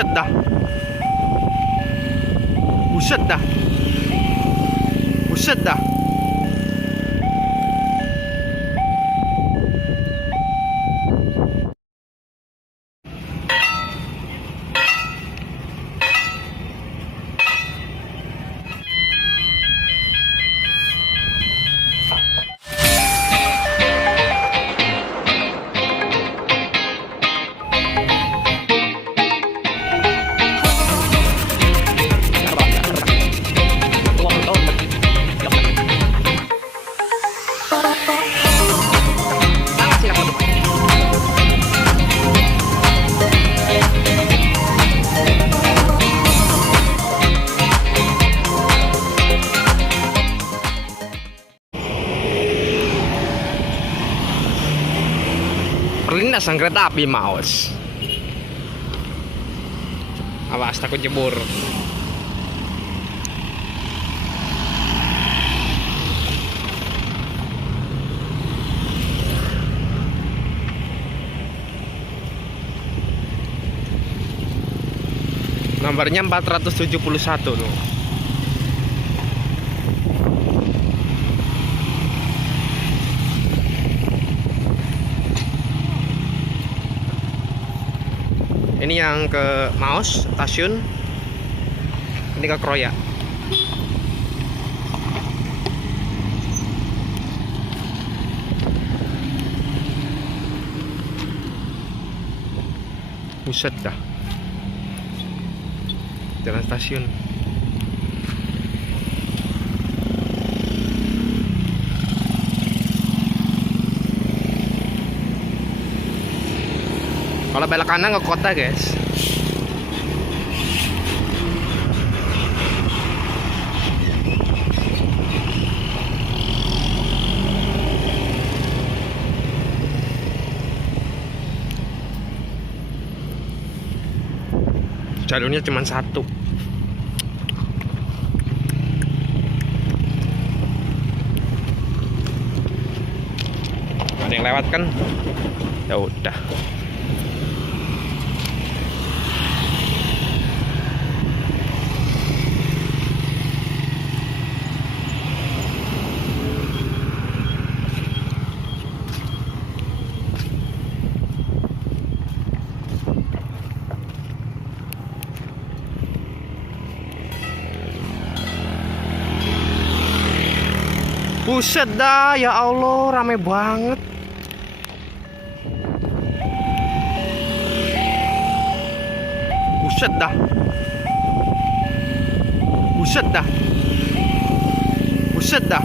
Buset dah. Buset dah. Buset dah. Perlintasan kereta api Maus. Awas takut jebur. Nomornya 471 loh. Ini yang ke Maus stasiun, ini ke Kroya. Buset dah, jalan stasiun. Kalau belok kanan ke kota, guys. Jalurnya cuma satu. Ada yang lewat kan? Ya udah. Buset dah, ya Allah, rame banget. Buset dah. Buset dah. Buset dah.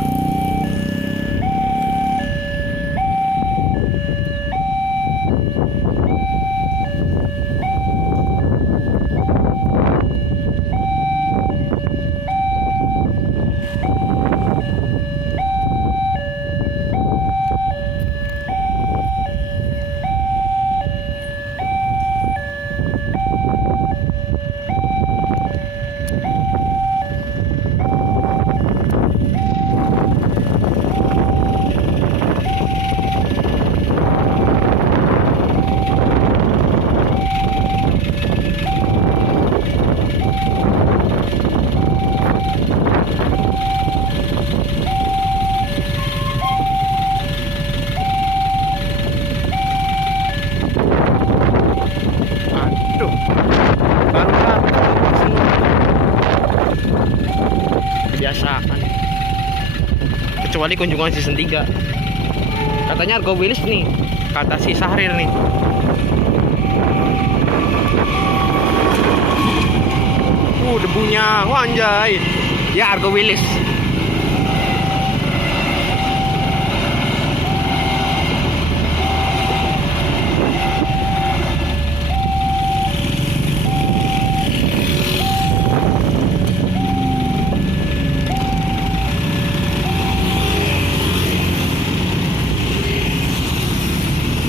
Kebiasaan. Kecuali kunjungan season 3. Katanya Argo Wilis nih, kata si Sahrir nih. Debunya, wah anjay. Ya Argo Wilis.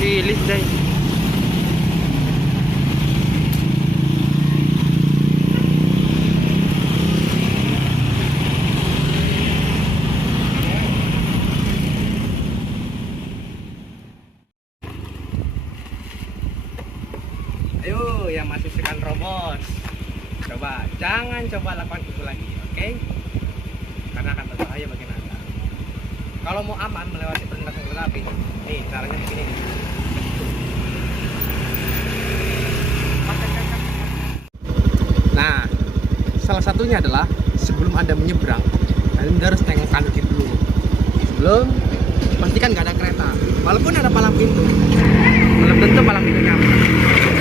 Wilis deh. Ayo yang masih sekan robot. Jangan coba lakukan itu lagi, oke? Karena akan berbahaya bagi Anda. Kalau mau aman melewati perlintasan kereta api, nih caranya begini nih. Nah, salah satunya adalah sebelum Anda menyeberang, Anda harus tengok kanan kiri dulu. Sebelum pastikan nggak ada kereta. Walaupun ada palang pintu, belum tentu palang pintunya aman.